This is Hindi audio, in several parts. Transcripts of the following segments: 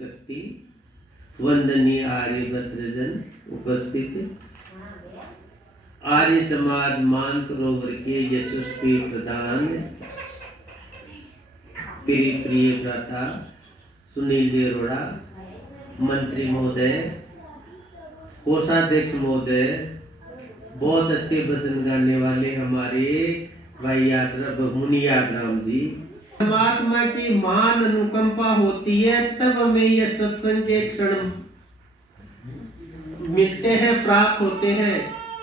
शक्ति वंदनीय आर्यभद्र जन उपस्थित, आर्य समाज मानसरोवर के यशस्वी प्रधान प्रिय भ्राता सुनील जी अरोड़ा, मंत्री महोदय, कोषाध्यक्ष महोदय, बहुत अच्छे भजन गाने वाले हमारे भाई मुनि यादराम जी। परमात्मा की महान अनुकंपा होती है तब हमें यह सत्संग के क्षण मिलते हैं, प्राप्त होते हैं,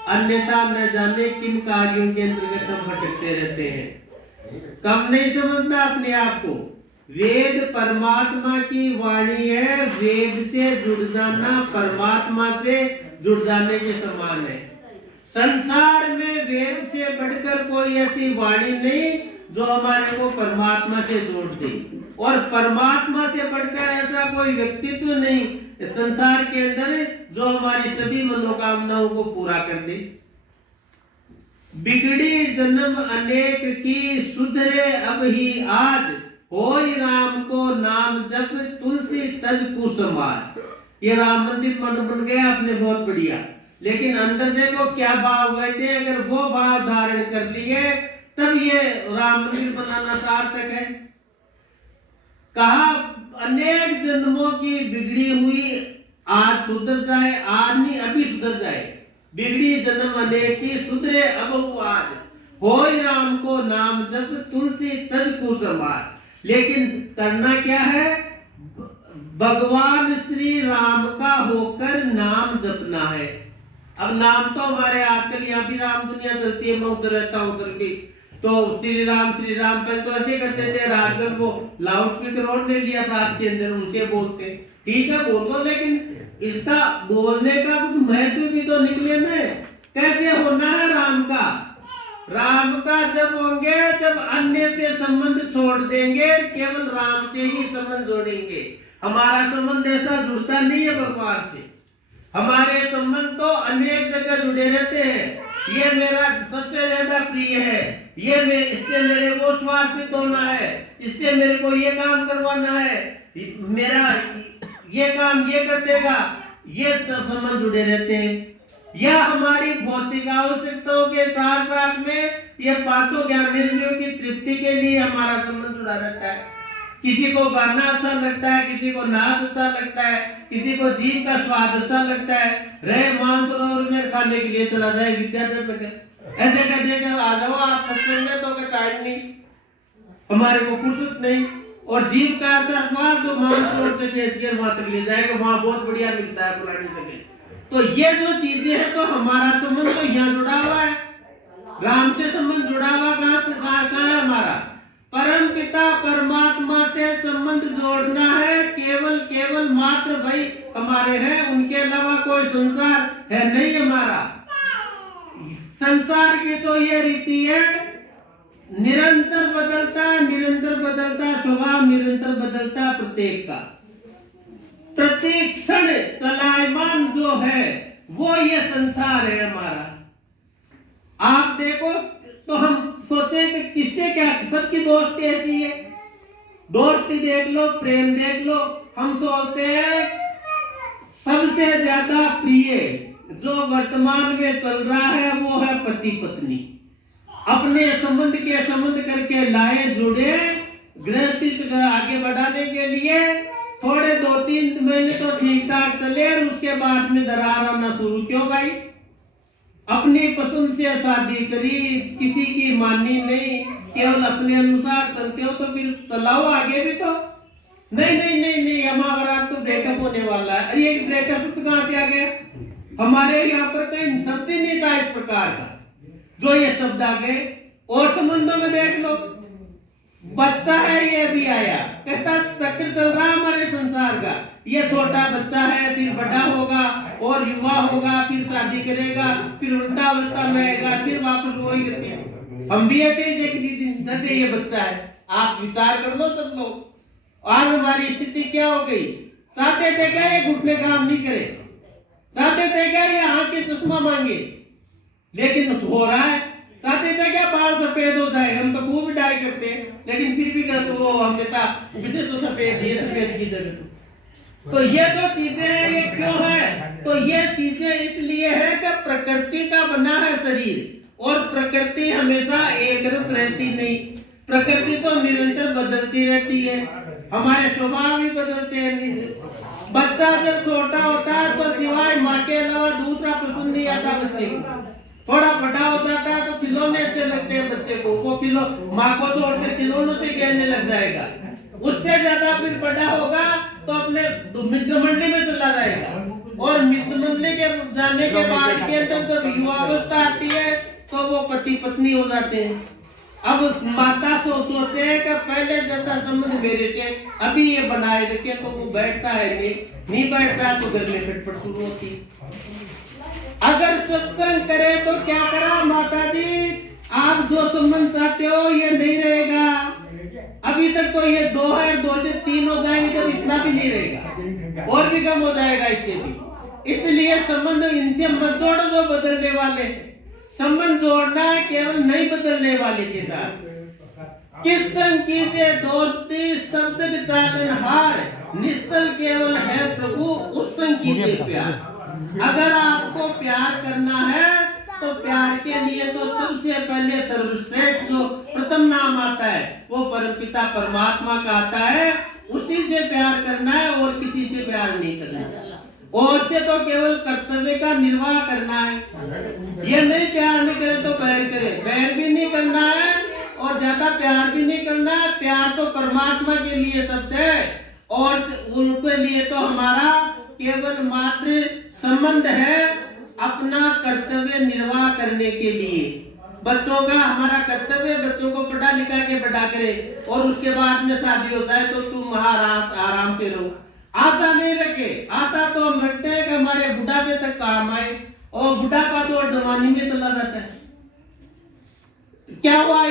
अन्यथा न जाने किन कार्यों के अंतर्गत हम भटकते रहते हैं। कम नहीं समझना अपने आप को। वेद परमात्मा की वाणी है, वेद से जुड़ जाना परमात्मा से जुड़ जाने के समान है। संसार में वेद से बढ़कर कोई ऐसी वाणी नहीं जो हमारे को परमात्मा से जोड़ दे, और परमात्मा से बढ़कर ऐसा कोई व्यक्तित्व नहीं संसार के अंदर जो हमारी सभी मनोकामनाओं को पूरा कर दे। बिगड़ी जन्म अनेक की, सुधरे अब ही आज, होई राम को नाम जप, तुलसी तज कुसुमार। ये राम मंदिर बन गया आपने, बहुत बढ़िया, लेकिन अंदर देखो क्या भाव बैठे। अगर वो भाव धारण कर लिए तब ये राम मंदिर बनाना सार्थक है। कहा अनेक जन्मों की बिगड़ी हुई आज सुधर जाए, आज नहीं अभी सुधर जाए। बिगड़ी जन्म अनेक की, सुधरे अब वो आज, होई राम को नाम जप, तुलसी तज कुसुमार। लेकिन करना क्या है? भगवान श्री राम का होकर नाम जपना है। अब नाम तो हमारे आजकल यहाँ भी राम दुनिया चलती है, मैं उधर रहता हूँ उधर भी, तो श्री राम पहले तो ऐसे करते थे, रात में वो लाउड स्पीकर और ले लिया था आपके अंदर, उनसे बोलते। ठीक है बोल दो, लेकिन इसका बोलने का कुछ महत्व भी तो निकले में। कैसे होना है राम का? राम का जब होंगे जब अन्य से संबंध छोड़ देंगे, केवल राम से ही संबंध जोड़ेंगे। हमारा संबंध ऐसा जुड़ता नहीं है भगवान से। हमारे संबंध तो अनेक जगह जुड़े रहते हैं। ये मेरा सबसे ज्यादा प्रिय है, ये इससे मेरे को स्वार्थित होना है, इससे मेरे को ये काम करवाना है, मेरा ये काम ये कर देगा, ये सब संबंध जुड़े रहते हैं। या हमारी भौतिक आवश्यकताओं के साथ साथ में ये पांचों ज्ञानेंद्रियों की तृप्ति के लिए हमारा संबंध जुड़ा रहता है। किसी को गाना अच्छा लगता है, किसी को नाच अच्छा लगता है, किसी को जीभ का स्वाद अच्छा लगता है, रहे मानसरोवर में खाने के लिए चला जाए विद्यार्थी ऐसे कर आ जाओ आप सत्संग में, तो टाइम नहीं, हमारे को फुर्सत नहीं। और जीव का अच्छा स्वाद जो मानसरोवर से लेकर वहां तक ले जाएगा, वहां बहुत बढ़िया मिलता है पुरानी जगह। तो ये जो चीजें हैं, तो हमारा संबंध तो यहाँ जुड़ा हुआ है, राम से संबंध जुड़ा हुआ कहाँ है हमारा? परम पिता परमात्मा से संबंध जोड़ना है, केवल मात्र वही हमारे हैं, उनके अलावा कोई संसार है नहीं हमारा। संसार की तो ये रीति है, निरंतर बदलता स्वभाव, निरंतर बदलता प्रत्येक का, प्रत्येक क्षण चलायमान जो है वो ये संसार है हमारा। आप देखो तो हम सोचते हैं कि किससे क्या, सबकी दोस्ती ऐसी है, दोस्ती देख लो, प्रेम देख लो। हम सोचते हैं सबसे ज्यादा प्रिय जो वर्तमान में चल रहा है वो है पति पत्नी। अपने संबंध करके लाए, जुड़े, गृहस्थी आगे बढ़ाने के लिए थोड़े 2-3 महीने तो ठीक ठाक चले, और उसके बाद में दरार आना शुरू। क्यों भाई? अपनी पसंद से शादी करी, किसी की माननी नहीं, केवल अपने अनुसार चलते हो, तो फिर चलाओ आगे भी तो। नहीं हमारा तो ब्रेकअप होने वाला है। अरे एक ब्रेकअप तो कहाँ से आ गया? हमारे यहाँ पर कहीं शब्द ही नहीं था इस प्रकार का जो ये शब्द आ गए। और संबंधों में देख लो, बच्चा है ये भी आया, कहता चक्र चल रहा हमारे संसार का। ये छोटा बच्चा है, फिर बड़ा होगा और युवा होगा, फिर शादी करेगा, फिर वृद्धावस्था में आएगा, फिर वापस वही गति। हम भी ऐसे ही ये बच्चा है। आप विचार कर लो सब लोग, आज हमारी स्थिति क्या हो गई? चाहते थे क्या ये घुटने काम नहीं करे? चाहते थे क्या ये आंख के चश्मा मांगे? लेकिन हो रहा है। चाहते थे क्या बाल सफेद हो जाए? हम तो खूब डाई करते हैं, लेकिन फिर भी वो हमने तो सफेद ही सफेद की जरूरत। तो ये जो चीजें हैं ये क्यों है? तो ये चीजें इसलिए है कि प्रकृति का बना है शरीर और प्रकृति हमेशा एक रूप रहती नहीं। प्रकृति तो निरंतर बदलती रहती है, हमारे स्वभाव भी बदलते हैं। बच्चा जब छोटा होता है तो सिवाय माँ के अलावा दूसरा पसंद नहीं आता बच्चे को। थोड़ा बड़ा हो जाता है तो खिलौने अच्छे लगते हैं बच्चे को, वो माँ को छोड़कर खिलौनों से खेलने लग जाएगा। उससे ज्यादा फिर बड़ा होगा तो अपने मित्र मंडली में चला जाएगा और मित्र मंडली के जाने के बाद के अंदर जब युवावस्था आती है तो वो पति पत्नी हो जाते हैं। अब माता सोचते हैं कि पहले जैसा संबंध मेरे से अभी ये बनाए रखे, तो वो बैठता है नहीं बैठता तो घर में खटपट शुरू होती। अगर सत्संग करे तो क्या करा माता जी, आप जो संबंध चाहते हो ये नहीं रहेगा। अभी तक तो ये 2 है, 2 से 3 हो जाएंगे तो इतना भी नहीं रहेगा और भी कम हो जाएगा इससे भी। इसलिए संबंध इनसे मत जोड़ो जो बदलने वाले, संबंध जोड़ना है केवल नहीं बदलने वाले के साथ। किस संग कीजिए दोस्ती सब जग चालनहार, निश्चल केवल है प्रभु उस संग कीजिए प्यार। अगर आपको प्यार करना है तो प्यार के लिए तो सबसे पहले सर्वश्रेष्ठ जो प्रथम नाम आता है वो परमपिता परमात्मा का आता है, उसी से प्यार करना है और किसी से प्यार नहीं करना। और से तो केवल कर्तव्य का निर्वाह करना है। ये नहीं प्यार नहीं करे तो बैर करे, बैर भी नहीं करना है और ज्यादा प्यार भी नहीं करना है। प्यार तो परमात्मा के लिए शब्द है और उनके लिए तो हमारा केवल मात्र संबंध है अपना कर्तव्य निर्वाह करने के लिए। बच्चों का हमारा कर्तव्य बच्चों को पढ़ा लिखा के बड़ा करे और उसके बाद में शादी होता है तो तुम आराम से रहो। आशा नहीं रखे, आशा तो हम रखते हैं कि हमारे बुढ़ापे तक काम आए और बुढ़ापा तो जवानी में चला जाता है। क्या हुआ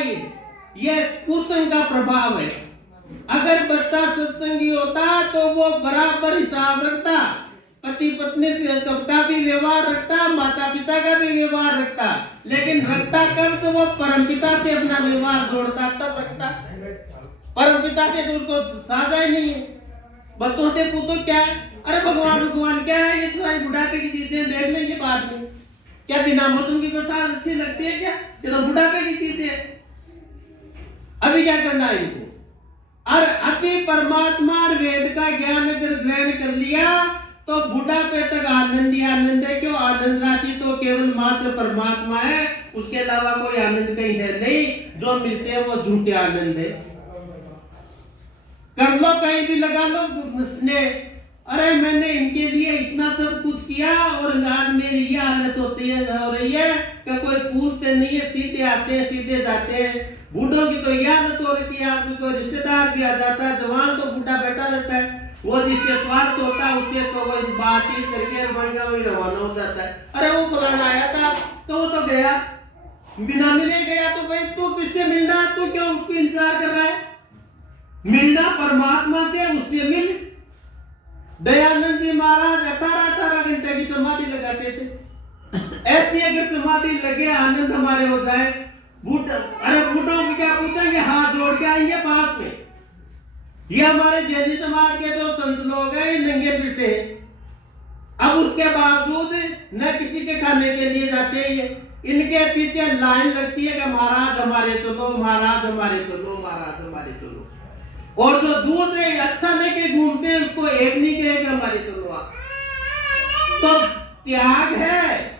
ये कुसंग का प्रभाव है। अगर बच्चा सत्संगी होता तो वो बराबर हिसाब रखता, पति पत्नी का भी व्यवहार रखता, माता पिता का भी व्यवहार रखता, लेकिन रखता कब तो वो परमपिता से अपना व्यवहार जोड़ता तब रखता। परमपिता से तो उसको साझा ही नहीं है। बच्चों से पूछो क्या है, अरे भगवान क्या है, ये तो सारी बुढ़ापे की चीजें देख लेंगे बाद में। क्या बिना मौसम की बरसात अच्छी लगती है क्या? ये तो बुढ़ापे की चीजें है। अभी क्या करना है इनको? और अति परमात्मा और वेद का ज्ञान अगर ग्रहण कर लिया तो बुढ़ापे तक आनंद ही आनंद है। क्यों? आनंद राशि तो केवल मात्र परमात्मा है, उसके अलावा कोई आनंद कहीं है नहीं। जो मिलते हैं वो झूठे आनंद है। कर लो कहीं भी लगा लो स्नेह, अरे मैंने इनके लिए इतना सब कुछ किया और आज मेरी ये हालत होती है हो रही है कि कोई पूछते नहीं है, सीधे आते हैं सीधे जाते हैं। बूढ़ों की तो ये हालत हो रही है, आपको कोई रिश्तेदार भी आ जाता है, जवान तो बूढ़ा बैठा रहता है, वो जिससे स्वार्थ होता है उससे तो वही बातचीत करके वही रवाना हो जाता है। अरे वो फलाना आया था तो वो तो गया, बिना मिले गया, तो भाई तू किससे मिलना है, तू क्यों उसको इंतजार कर रहा है? मिलना परमात्मा से, उससे मिल। दयानंद जी महाराज 18 घंटे की समाधि लगाते थे। ऐसी अगर समाधि लगे आनंद हमारे हो जाए, अरे बूढ़ों की क्या पूछेंगे, हाथ जोड़ के आएंगे पास में। ये हमारे जैनी समाज के जो संत लोग हैं नंगे फिरते हैं। अब उसके बावजूद न किसी के खाने के लिए जाते हैं, इनके पीछे लाइन लगती है कि महाराज हमारे चलो, महाराज हमारे चलो, महाराज हमारे चलो। और जो दूसरे अच्छा लेके घूमते हैं उसको एक नहीं कहेगा हमारे चलो आप। तो त्याग है,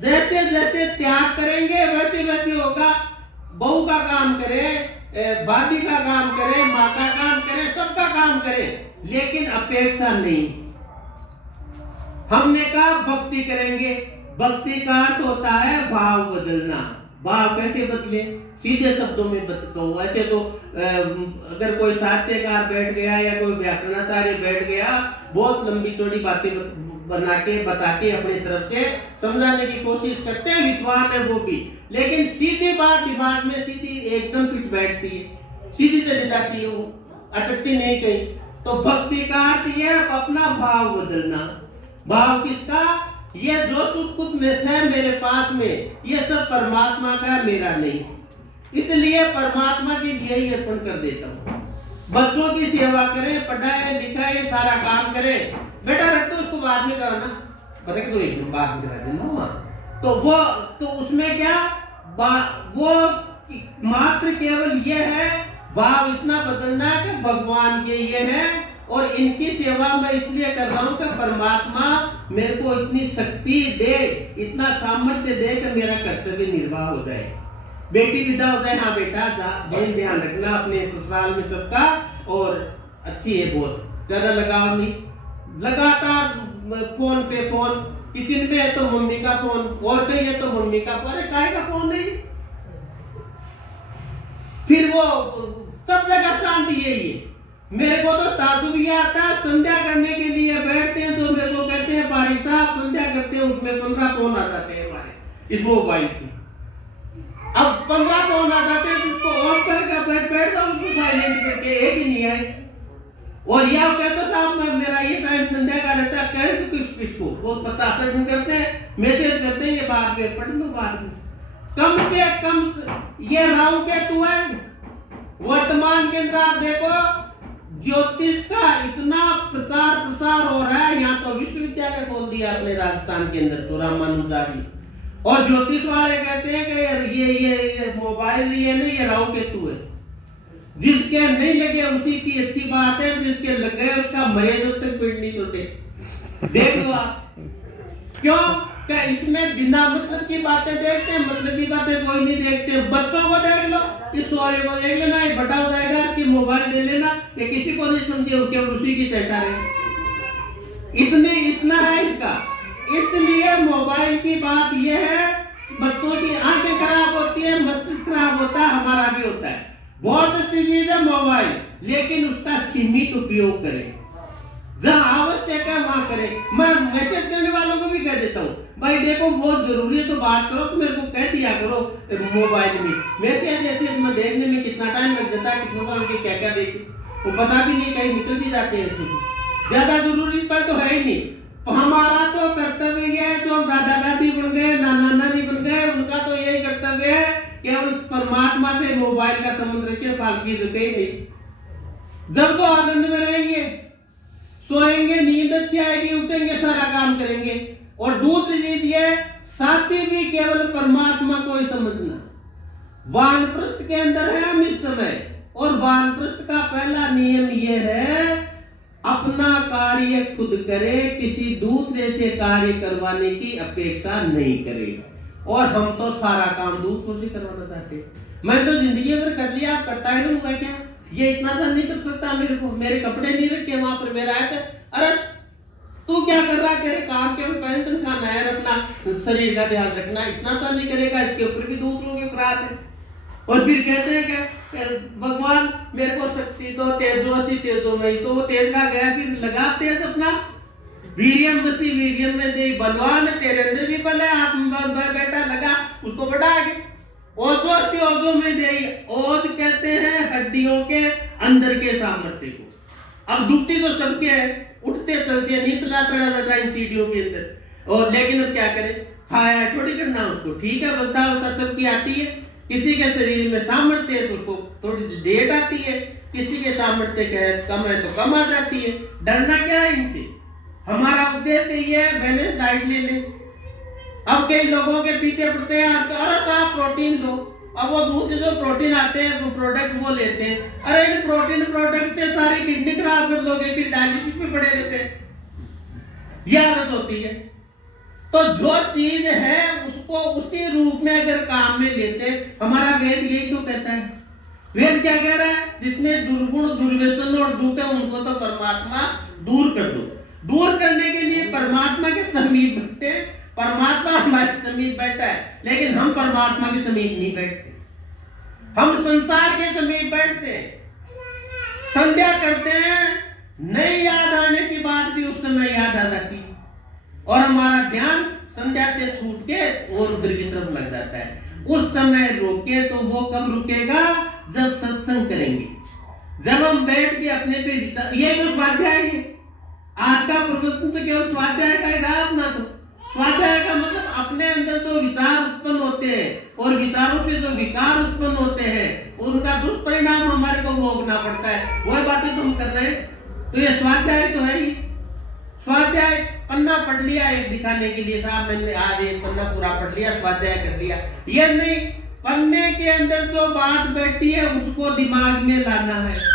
जैसे जैसे त्याग करेंगे वैसे वैसे होगा। बहू का काम करे, भाभी का काम करे, माँ का काम करे, सबका काम करे, लेकिन अपेक्षा नहीं। हमने कहा भक्ति करेंगे, भक्ति का अर्थ होता है भाव बदलना। भाव कैसे बदले? सीधे शब्दों में बताओ। ऐसे तो अगर कोई साहित्यकार बैठ गया या कोई व्याकरणाचार्य बैठ गया, बहुत लंबी चौड़ी बातें बना के बता के अपनी तरफ से समझाने की कोशिश करते हैं, विद्वान है वो भी, लेकिन सीधी बात दिमाग में सीधी एकदम फिट बैठती है, सीधी चली जाती है, वो अटकती नहीं कहीं। तो भक्ति का अर्थ यह अपना भाव बदलना। भाव किसका? ये जो सुख कुछ में है मेरे पास में, ये सब परमात्मा का, मेरा नहीं। इसलिए परमात्मा के लिए ही अर्पण कर देता हूँ। बच्चों की सेवा करें, पढ़ाए लिखाए सारा काम करें। बेटा रख दो उसको, बाद में कराना, पता कि तो एक दिन बाद में करा देना। तो वो तो उसमें क्या वो मात्र केवल ये है भाव इतना बदलना है कि भगवान के ये है और इनकी सेवा मैं इसलिए कर रहा हूं कि परमात्मा मेरे को इतनी शक्ति दे, इतना सामर्थ्य दे कि मेरा कर्तव्य निर्वाह हो जाए। बेटी विदा हो जाए, हाँ बेटा जा, बहुत ध्यान रखना अपने ससुराल में सबका, और अच्छी है बहुत, ज्यादा लगाव नहीं, लगातार फोन पे फोन, किचन में है तो मम्मी का फोन, और कहीं है तो मम्मी का फोन, काय का फोन है। फिर वो सब जगह शांति यही है। मेरे को तो तातु भी आता है, संध्या करने के लिए बैठते हैं तो मेरे को कहते हैं पारी साहब संध्या करते हैं, उसमें 15 फोन आ जाते हैं हमारे इस मोबाइल की। अब 15 फोन आ जाते हैं, उसको ऑफ करके बैठ जाओ, उसको साइलेंट करके, एक ही नहीं आए। और यह कहता था मेरा ये टाइम संध्या का रहता है, कहे तो किसको वो पता नहीं करते हैं, मैसेज करते हैं ये बाद में पढ़ लो बाद में। कम से कम ये राहु केतु है। वर्तमान के अंदर आप देखो ज्योतिष का इतना प्रचार प्रसार हो रहा है, यहाँ तो विश्वविद्यालय खोल दिया अपने राजस्थान के अंदर तो रामानुजारी, और ज्योतिष वाले कहते हैं कि ये मोबाइल ये नहीं, ये राहु केतु है। जिसके नहीं लगे उसी की अच्छी बात है, जिसके लगे उसका मरे जब तक पेट नहीं टूटे। देख लो आप, क्यों क्या इसमें बिना मतलब की बातें देखते हैं, मतलब की बातें कोई नहीं देखते। बच्चों को देख लो, इस सोरे को देख लेना, ये बटा हो जाएगा कि मोबाइल दे लेना, ये किसी को नहीं समझे, उसके उसी की चटा रहे। इतना है इसका। इसलिए मोबाइल की बात ये है, बच्चों की आंखें खराब होती है, मस्तिष्क खराब होता है, हमारा भी होता है। बहुत अच्छी चीज है मोबाइल, लेकिन उसका सीमित उपयोग करें, जहां आवश्यक है वहां करें। मैं मैसेज करने वालों को भी कह देता हूँ, भाई देखो बहुत जरूरी है तो बात करो, तो मेरे को कह दिया करो मोबाइल में। मैं क्या जैसे मैं देखने में कितना टाइम लग जाता है, कितना उनके क्या क्या देखे वो पता भी नहीं, कहीं निकल भी जाते हैं ऐसे। ज्यादा जरूरी पर तो है ही नहीं। तो हमारा तो कर्तव्य ये है, जो हम दादा दादी बन गए, नाना नानी बन गए, उनका तो यही कर्तव्य है केवल परमात्मा से मोबाइल का संबंध रखे, फालतू रुके नहीं। जब तो आनंद में रहेंगे, सोएंगे, नींद अच्छी आएगी, उठेंगे, सारा काम करेंगे। और दूसरी चीज ये, साथी भी केवल परमात्मा को ही समझना। वानप्रस्थ के अंदर है हम इस समय, और वानप्रस्थ का पहला नियम ये है, अपना कार्य खुद करे, किसी दूसरे से कार्य करवाने की अपेक्षा नहीं करे। और हम तो सारा काम दूसरों से करवाना चाहते। मैं तो जिंदगी भर कर लिया, आप करता ही रहूंगा क्या? ये इतना सा नहीं कर सकता मेरे को, मेरे कपड़े नहीं रखे वहां पर, मेरा है अरे तू क्या कर रहा है, तेरे काम केवल पेंशन खाना है, अपना शरीर का ध्यान रखना, इतना तो नहीं करेगा, इसके ऊपर भी दूसरों के अपराध है। और फिर कहते हैं कि भगवान मेरे को शक्ति दो, तेजोसी तेजोमयी, तो वो तेज का गया, फिर लगाते हैं अपना वीर्यम वसी वीर्यम में दे, बलवान तेरे अंदर भी बल है, आप बेटा लगा उसको बढ़ा आगे। ओजो में दे, ओज कहते हैं हड्डियों के अंदर के सामर्थ्य को। अब दुखती तो सबके है, उठते चलते नीतला पड़ा जाता है इन सीढ़ियों के अंदर, और लेकिन अब क्या करें, खाया थोड़ी करना उसको, ठीक है बता बता सबकी आती है। किसी के शरीर में सामर्थ्य है तो उसको थोड़ी देर आती है, किसी के सामर्थ्य कम है तो कम आ जाती है। डरना क्या है इनसे? हमारा उद्देश्य ये है बैलेंस डाइट ले लें। अब कई लोगों के पीछे पड़ते हैं, अरे साहब प्रोटीन लो, अब वो दूसरे जो प्रोटीन आते हैं वो प्रोडक्ट वो लेते हैं, अरे इन प्रोटीन प्रोडक्ट से सारी किडनी खराब कर लोगे, फिर डायलिसिस पे पड़े रहते हैं। यह आदत होती है। तो जो चीज है उसको उसी रूप में अगर काम में लेते, हमारा वेद यही तो कहता है। वेद क्या कह रहा है? जितने दुर्गुण दुर्व्यसन और दुख है उनको तो परमात्मा दूर कर दो। दूर करने के लिए परमात्मा के समीप बैठे, परमात्मा हमारे समीप बैठा है, लेकिन हम परमात्मा के समीप नहीं बैठते, हम संसार के समीप बैठते हैं। संध्या करते हैं, नहीं याद आने की बात भी उस समय याद आ जाती है, और हमारा ध्यान संध्या से छूट के और उधर की तरफ लग जाता है। उस समय रोके तो वो कब रुकेगा? जब सत्संग करेंगे, जब हम बैठ के अपने पे, ये जो स्वाध्याय है आज का प्रवचन तो केवल स्वाध्याय का ही रहा अपना, तो स्वाध्याय का मतलब अपने अंदर जो विचार उत्पन्न होते हैं और विचारों से जो विकार उत्पन्न होते हैं उनका दुष्परिणाम हमारे को भोगना पड़ता है, वही बातें तो हम कर रहे हैं। तो ये स्वाध्याय तो है ही। स्वाध्याय पन्ना पढ़ लिया एक दिखाने के लिए था, मैंने आज एक पन्ना पूरा पढ़ लिया, स्वाध्याय कर लिया, ये नहीं। पन्ने के अंदर जो बात बैठी है उसको दिमाग में लाना है।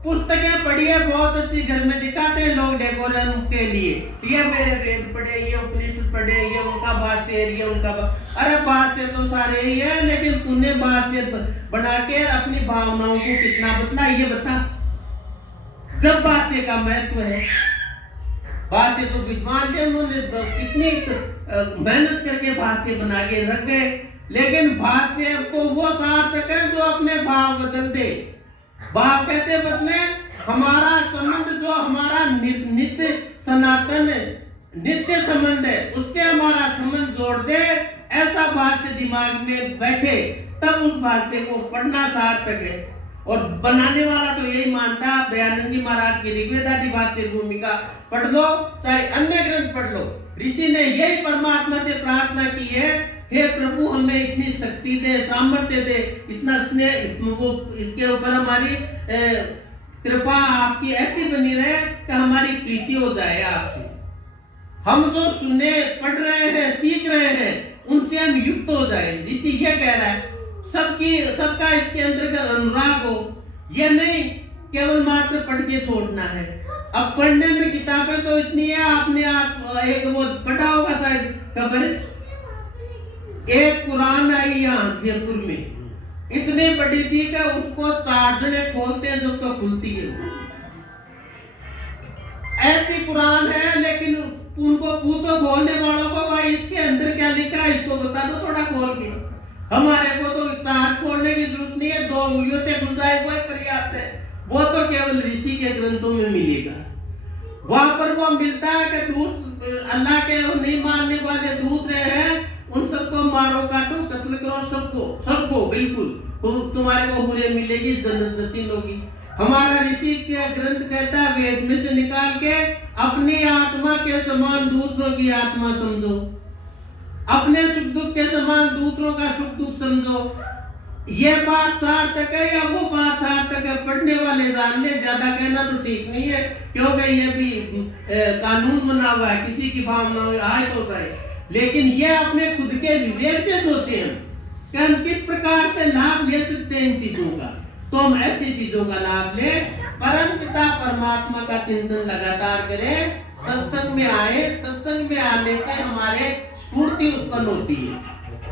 पुस्तकें पढ़ी है बहुत अच्छी, घर में दिखाते हैं लोग डेकोरेशन के लिए, ये मेरे वेद पढ़े, ये उपनिषद पढ़े, ये उनका भाष्य, ये उनका अरे भाष्य तो सारे ही है, लेकिन तूने भाष्य बना के अपनी भावनाओं को कितना बदला ये बता। जब भाष्य का महत्व है, भाष्य तो विद्वान थे, उन्होंने कितनी मेहनत करके भाष्य बना के रख गए, लेकिन भाष्य को वो सार्थक है जो अपने भाव बदल दे। भाव कहते बदले, हमारा संबंध जो हमारा नित्य सनातन नित्य संबंध है उससे हमारा संबंध जोड़ दे, ऐसा भाष्य दिमाग में बैठे, तब उस भाष्य को पढ़ना सार्थक है। और बनाने वाला तो यही मानता, दयानंद जी महाराज की ऋग्वेदादि भाष्य भूमिका पढ़ लो, चाहे अन्य ग्रंथ पढ़ लो। ऋषि ने यही परमात्मा से प्रार्थना की है, हे प्रभु हमें इतनी शक्ति दे, सामर्थ्य दे, इतना स्नेह, वो इसके ऊपर हमारी कृपा आपकी ऐसी बनी रहे कि हमारी प्रीति हो जाए आपसे। हम जो सुनने पढ़ रहे हैं, सीख रहे हैं, उनसे हम युक्त हो जाए। ऋषि ये कह रहा है, सबका इसके अंदर का अनुराग हो, ये नहीं केवल मात्र पढ़ के छोड़ना है। अब पढ़ने में किताबें तो इतनी है, आपने आप एक वो पढ़ा होगा शायद खबर, एक कुरान आई यहाँ जयपुर में, इतनी बड़ी थी कि उसको 4 जने खोलते हैं जब तो खुलती है। ऐसी कुरान है, लेकिन उनको पूछो खोलने वालों को, भाई इसके अंदर क्या लिखा है, इसको बता दो थोड़ा खोल के। हमारे को तो 4 खोलने की जरूरत नहीं है, 2 उंगलियों से खुल जाए वो पर्याप्त है। वो तो केवल ऋषि के ग्रंथों में मिलेगा। वहां पर वो मिलता है कि दूत अल्लाह के नहीं मानने वाले दूसरे हैं, उन सबको मारो, काटो, कत्ल करो, सबको बिल्कुल तुम्हारे को हुरे मिलेगी, जन्नत नसीब होगी। हमारा ऋषि के ग्रंथ कहता है, वेद में से निकाल के अपनी आत्मा के समान दूसरों की आत्मा समझो, अपने सुख दुख के समान दूसरों का सुख दुख समझो। ये बात सार्थक है या वो बात सार्थक है, पढ़ने वाले जान ले, ज्यादा कहना तो ठीक नहीं है, क्योंकि ये भी कानून बना हुआ है, किसी की भावना आयत होता है। लेकिन ये अपने खुद के विवेक से सोचे हम कि हम किस प्रकार से लाभ ले सकते हैं इन चीजों का, तो हम ऐसी चीजों का लाभ ले। परम पिता परमात्मा का चिंतन लगातार करें, सत्संग में आए, सत्संग में आने से हमारे स्फूर्ति उत्पन्न होती है,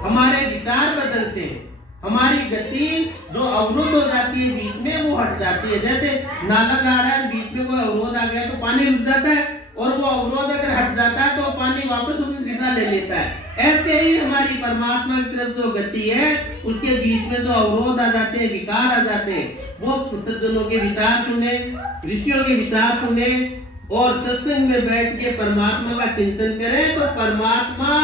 हमारे विचार बदलते हैं, हमारी गति जो अवरोध हो जाती है बीच में वो हट जाती है। जैसे नाला जा रहा है, बीच में कोई अवरोध आ गया तो पानी रुक जाता है, और वो अवरोध अगर हट जाता है तो पानी वापस अपनी दिशा ले लेता है। ऐसे ही हमारी परमात्मा की तरफ जो गति है, उसके बीच में जो अवरोध आ जाते हैं, विकार आ जाते हैं, वो सज्जनों के विचार सुने, ऋषियों के विचार सुने और सत्संग में बैठ के परमात्मा का चिंतन करें, तो परमात्मा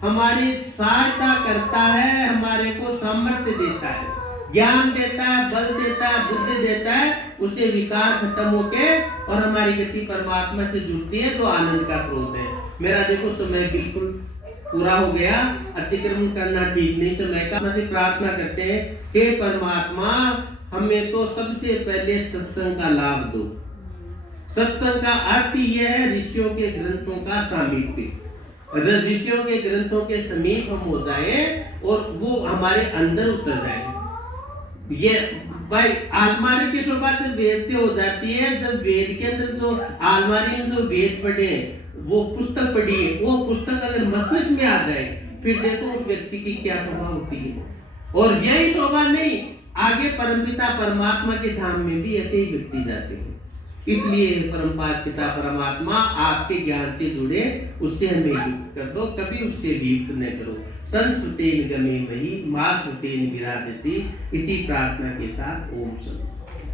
हमारी सहायता करता है, हमारे को सामर्थ्य देता है, ज्ञान देता है, बल देता है, बुद्धि देता है, उससे विकार खत्म होके और हमारी गति परमात्मा से जुड़ती है, तो आनंद का स्रोत है। मेरा देखो समय बिल्कुल पूरा हो गया, अतिक्रमण करना ठीक नहीं समय का। मैं प्रार्थना करते हैं, हे परमात्मा हमें तो सबसे पहले सत्संग का लाभ दो। सत्संग का अर्थ यह है ऋषियों के ग्रंथों का सामीप्य, ऋषियों के ग्रंथों के समीप हम हो जाए और वो हमारे अंदर उतर जाए। ये भाई आलमारी की शोभा तो वेद से हो जाती है, जब वेद के अंदर जो आलमारी में जो वेद पढ़े हैं, वो पुस्तक पढ़ी है, वो पुस्तक अगर मस्तिष्क में आ जाए, फिर देखो उस व्यक्ति की क्या शोभा होती है। और यही शोभा नहीं, आगे परमपिता परमात्मा के धाम में भी ऐसे ही व्यक्ति जाते हैं। इसलिए परम पिता परमात्मा आपके ज्ञान से जुड़े, उससे हमें युक्त कर दो, कभी उससे युक्त न करो। संस्कृतेन गमे मही माँ श्रुतेन विराजसी इति प्रार्थना के साथ ओम शांति।